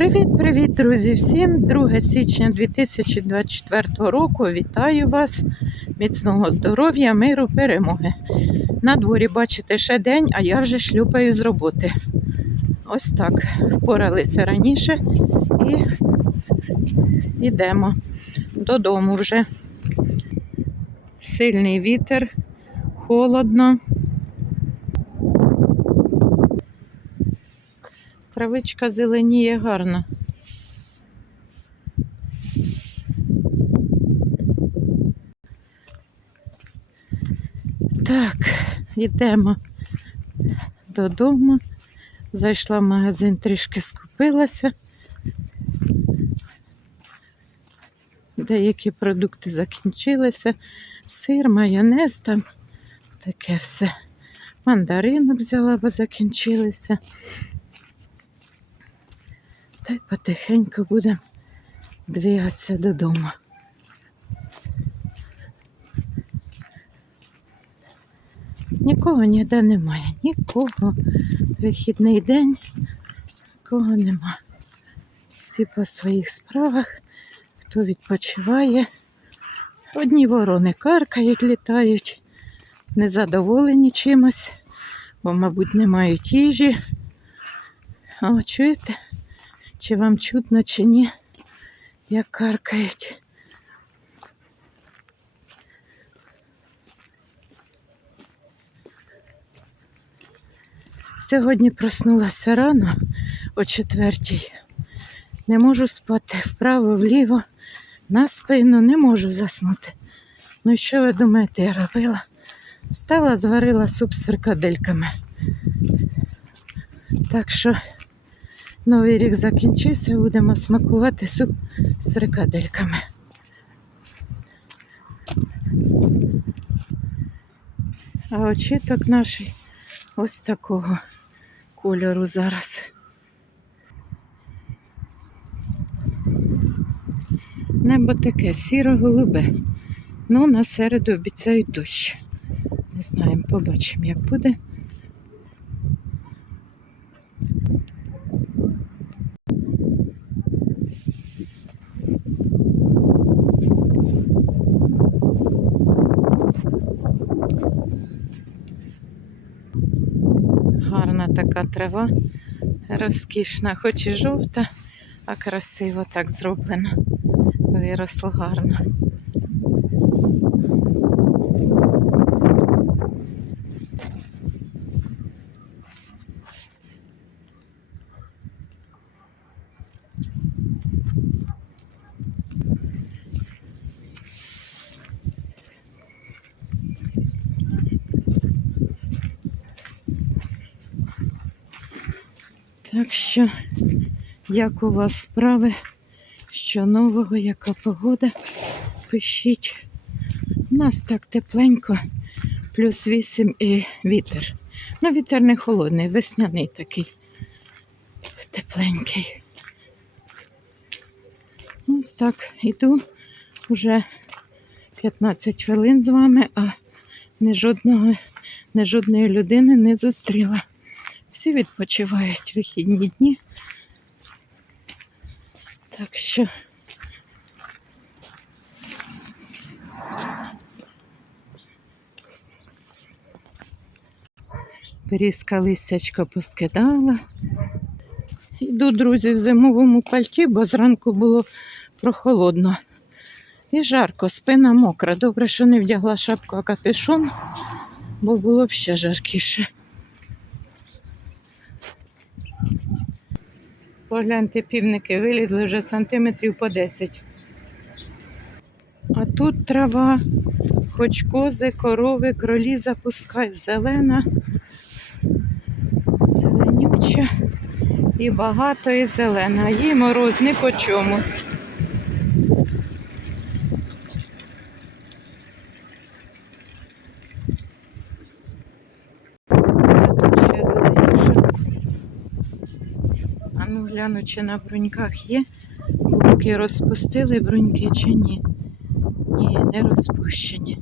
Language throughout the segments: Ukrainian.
Привіт-привіт, друзі! Всім 2 січня 2024 року. Вітаю вас! Міцного здоров'я, миру, перемоги. На дворі, бачите, ще день, а я вже шлюпаю з роботи. Ось так. Впоралися раніше і йдемо додому вже. Сильний вітер, холодно. Травичка зеленіє гарно. Так, йдемо додому. Зайшла в магазин, трішки скупилася. Деякі продукти закінчилися. Сир, майонез там, таке все. Мандаринок взяла, бо закінчилися. Та й потихеньку будемо двигатися додому. Нікого ніде немає, нікого. Вихідний день, нікого нема. Всі по своїх справах, хто відпочиває. Одні ворони каркають, літають, незадоволені чимось, бо, мабуть, не мають їжі. О, чуєте? Чи вам чутно, чи ні, як каркають. Сьогодні проснулася рано о четвертій. Не можу спати вправо, вліво, на спину, не можу заснути. Ну і що ви думаєте, я робила? Встала, зварила суп з фрикадельками. Так що Новий рік закінчився, будемо смакувати суп з фрикадельками. А очіток наш ось такого кольору зараз. Небо таке сіро-голубе. Ну, на середу обіцяють дощ. Не знаємо, побачимо, як буде. Гарна така трава, розкішна, хоч і жовта, а красиво так зроблено. Виросло гарно. Так що, як у вас справи? Що нового, яка погода? Пишіть. У нас так тепленько, плюс 8 і вітер. Ну, вітер не холодний, весняний такий тепленький. Ось так іду вже 15 хвилин з вами, а ні жодного, ні жодної людини не зустріла. Всі відпочивають вихідні дні. Так що Берізка листячка поскидала. Йду, друзі, в зимовому пальті, бо зранку було прохолодно. І жарко, спина мокра. Добре, що не вдягла шапку а капюшон, бо було б ще жаркіше. Погляньте, півники вилізли вже сантиметрів по 10. А тут трава, хоч кози, корови, кролі запускай, зелена, зеленюча і багато і зелена. Їй мороз не по чому. гляну, чи на бруньках є. Буки розпустили бруньки чи ні. Ні, не розпущені.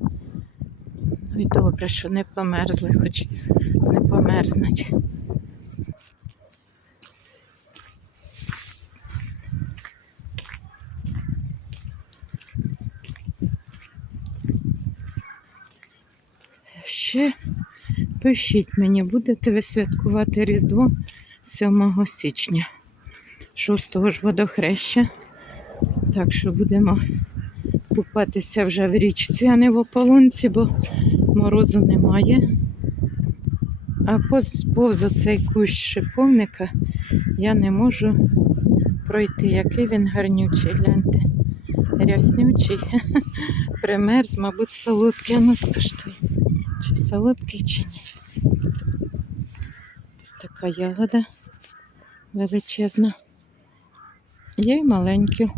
Ну і добре, що не померзли, хоч не померзнуть. Ще пишіть мені, будете ви святкувати Різдво 7 січня. 6 ж водохреща. Так що будемо купатися вже в річці, а не в ополонці, бо морозу немає. А повз, повз оцей кущ шиповника я не можу пройти. Який він гарнючий, гляньте. Ряснючий. Примерз, мабуть, солодкий. А ну скуштуй. Чи солодкий, чи ні. Ось така ягода величезна. Є й маленькі.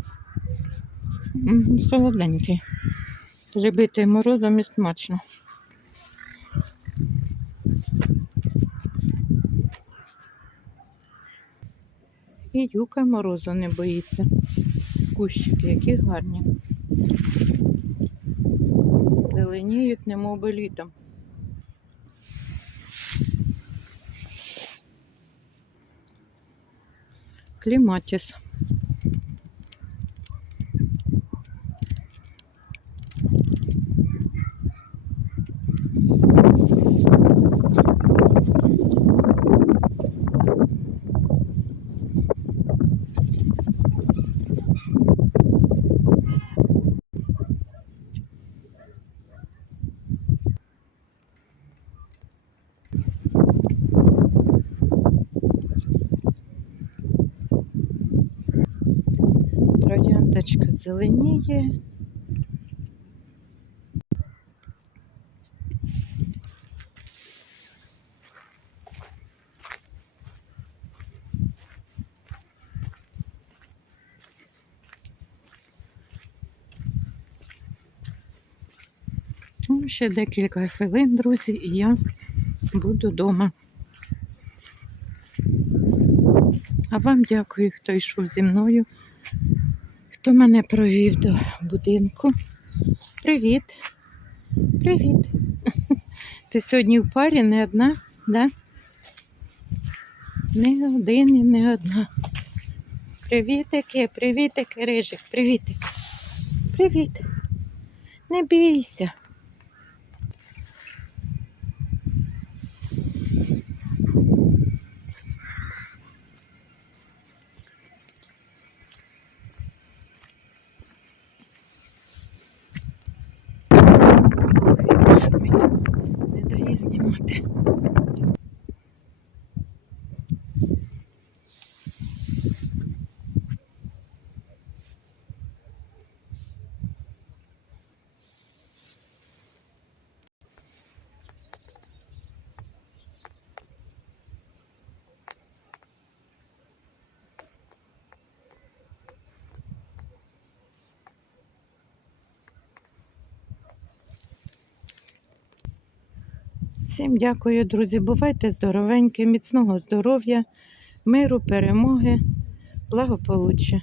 М, Солоденький. Прибитий морозом і смачно. І юка морозу не боїться. Кущики, які гарні. Зеленіють, немов би літом. Кліматіс. Трояндочка зеленіє. Ну, ще декілька хвилин, друзі, і я буду вдома. А вам дякую, хто йшов зі мною, хто мене провів до будинку. Привіт. Привіт. Ти сьогодні в парі не одна, да? Не один і не одна. Привітики, привітики, Рижик, привітик. Привіт. Не бійся. ಮತ್ತೆ Всім дякую, друзі. Бувайте здоровенькі, міцного здоров'я, миру, перемоги, благополуччя.